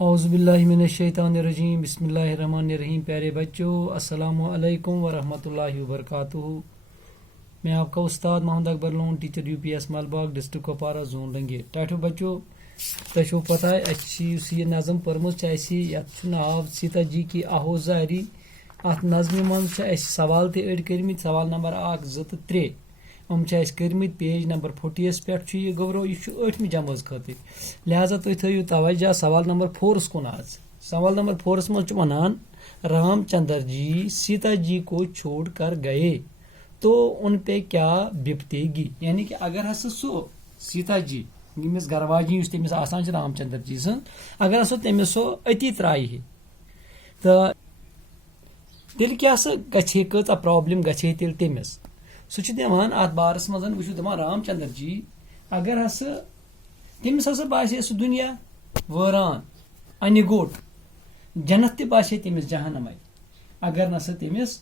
औज़ुबिल्लाहिमिनश्शैतानिर्रजीम बिस्मिल्लाहिर्रहमानिर्रहीम। प्यारे बच्चों, अस्सलामु अलैकुम वरहमतुल्लाहि वबरकातुहू। मैं आपका उस्ताद Mohammad Akbar Lone, teacher UPS Malbagh, district Kupwara, zone Langate. टाठो बच्चों, तुम पता यह नज़म पर्मुच नाव सीता जी की आहोजारी। अत नज़म मज सवाल तड़ कर्मित, सवाल नंबर 1, 2 तो 3 कर्मित। पेज नंबर 40 पे यह गौरो, यह 8वीं जमात खतर। लिहाजा तुम थो तवज्जा सवाल नंबर 4 कुन। आज सवाल नंबर 4 मज वनान, रामचंद्र जी सीता जी को छोड़ कर गए तो उन पे क्या बिपतेगी। यानी कि अगर हस सो सीता जी यमिस गरवाजी तमिस आसान रामचंद्र जी सन, अगर हसो तमिस सो अति त्राई तो तेल क्या गे कच प्रॉब्लम गे तेल तमिस सह दिवान अत बारस मज वो रामचंद्र जी अगर हस तमिस हसा बासे सह दुनिया वरान अन गोट, जन्नत ते बासे तमिस जहन्नम। अगर नसा तमिस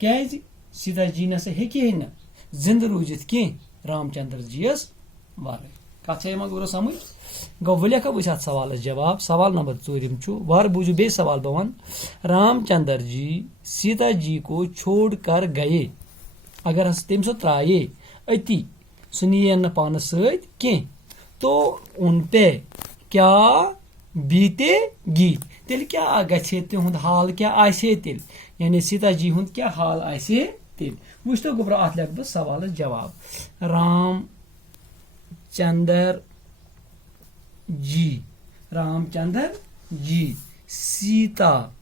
क्या सीता जी नसा हे न जिंद रूजित कह रामचंद्र जी वर। कत गो समझ गो वो लेखा वो सवाल जवाब। सवाल नंबर 4 वार बूझू बे सवाल बह वन, रामचंद्र जी सीता जी को छोड़ कर गए। अगर हस तम सो त्राये अति सह नीन पान सह तो उन पे क्या बीतेगी। तेल क्या गे तिहुंद हाल क्या आसे तेल, यानी सीता जी हुंद क्या हाल आसे तेल। वुच तो गोब्रो अत लिख बह सवाल जवाब। रामचंद्र जी सीता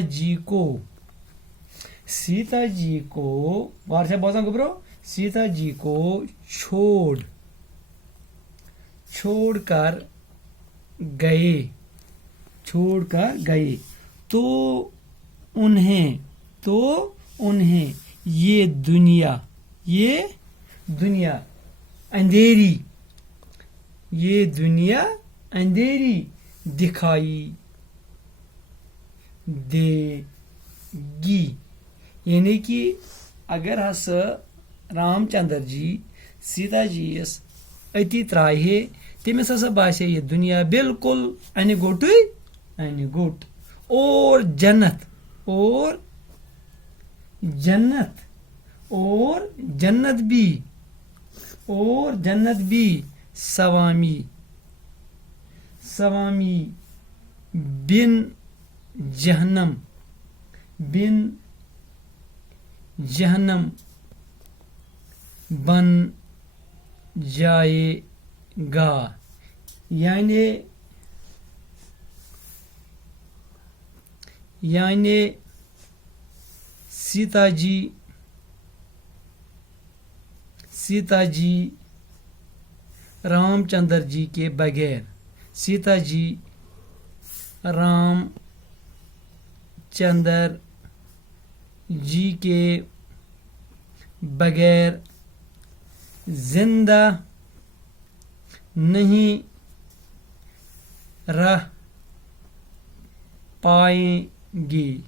जी को वार से बोझा गोब्रो, सीता जी को छोड़ कर गए तो उन्हें ये दुनिया अंधेरी दिखाई देगी। यानी कि अगर हस रामचंद्र जी सीता जी अति त्राहे तमिस हसा बासे ये दुनिया बिल्कुल अन गोट और जन्नत भी सवामी बिन जहन्नम बन जाएगा। यानी सीता जी रामचंद्र जी के बगैर, सीता जी रामचंद्र जी के बगैर जिंदा नहीं रह पाएंगी।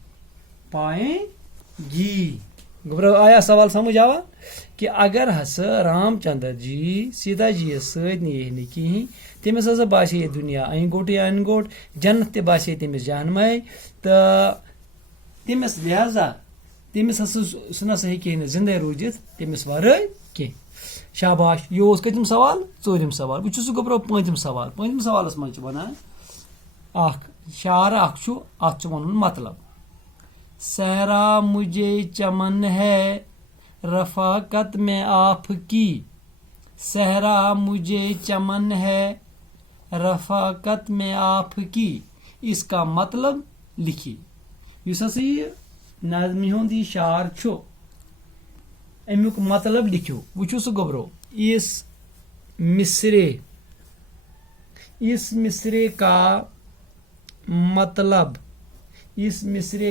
घबराओ, आया सवाल समझ आवा कि अगर हस रामचंद्र जी सीता जी सत नी कहीं तमिस हसा बासे ये दुनिया अन गोट जन्नत ते बासे तमिस जहन्नम तो तमिस लिहाजा तमिस हस सह नसा हे जिंदा रूजित तमिस वर कह। शाबाश, यह कतम सवाल 4 सवाल। वो गोब्रो 5 सवाल। 5 सवालस मज वन शार अत वन मतलब, सहरा मुझे चमन है रफाकत में आपकी। सहरा मुझे चमन है रफाकत में आपकी। इसका मतलब लिखिए। युस हसा यह नज़्म हुंद यह शार अमुक मतलब लिखियो। वो गोब्रो, इस मिसरे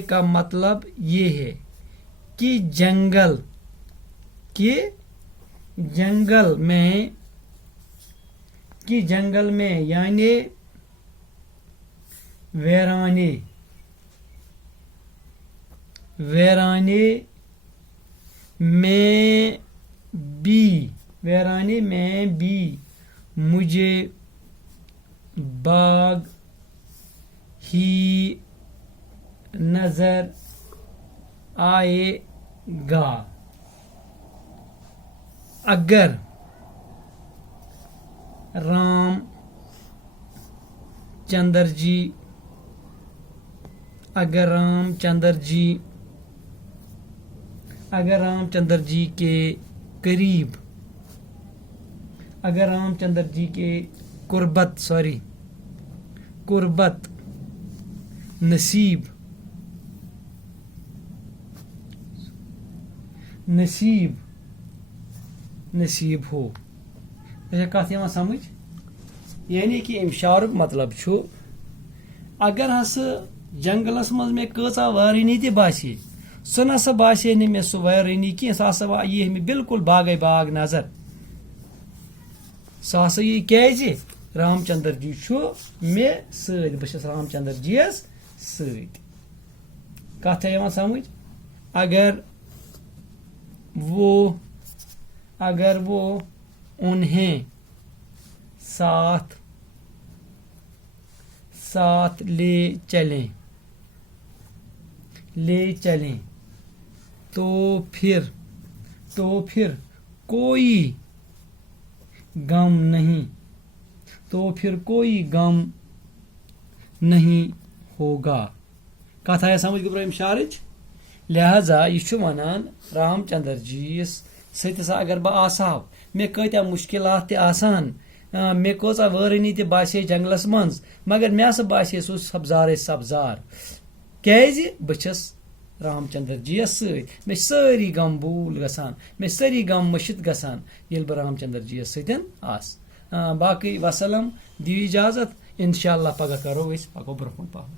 का मतलब ये है कि जंगल में यानी वीराने में भी मुझे बाग ही नजर आएगा अगर रामचंद्र जी के करीब, अगर रामचंद्र जी के कुर्बत नसीब हो। कत यह समझ, यानी कि अम शारुक मतलब छु अगर हस जंगलस मज मे कचा वारिनी ते बासे सो नसा बासे ने मे सो वारिनी की सह हसा यह मे बिल्कुल बागे बाग नजर, सह हसा यह क्या रामचंद्र जी छु मे सद, बस रामचंद्र जी सद। कत यह समझ, अगर वो उन्हें साथ ले चलें तो फिर कोई गम नहीं होगा। कथ आया समझ इब्राहिम शारिच। लिहाजा यह वनान रामचंद्र जी सत अगर बह आसा मे कत्या मुश्किलात आसान, मे कचा वारनी ते बासे जंगलस मज, मगर मे हसा बासे सो सब्जार सब्जार क्या बस रामचंद्र जी सद, मे सारी गम भूल गसान, मे सारी गम मशित गसान ये बह रामचंद्र जी सतन आस। बाकी वसलम, दिव इजाजत, इंशाअल्लाह पगह करो पको ब्रोह पहमत।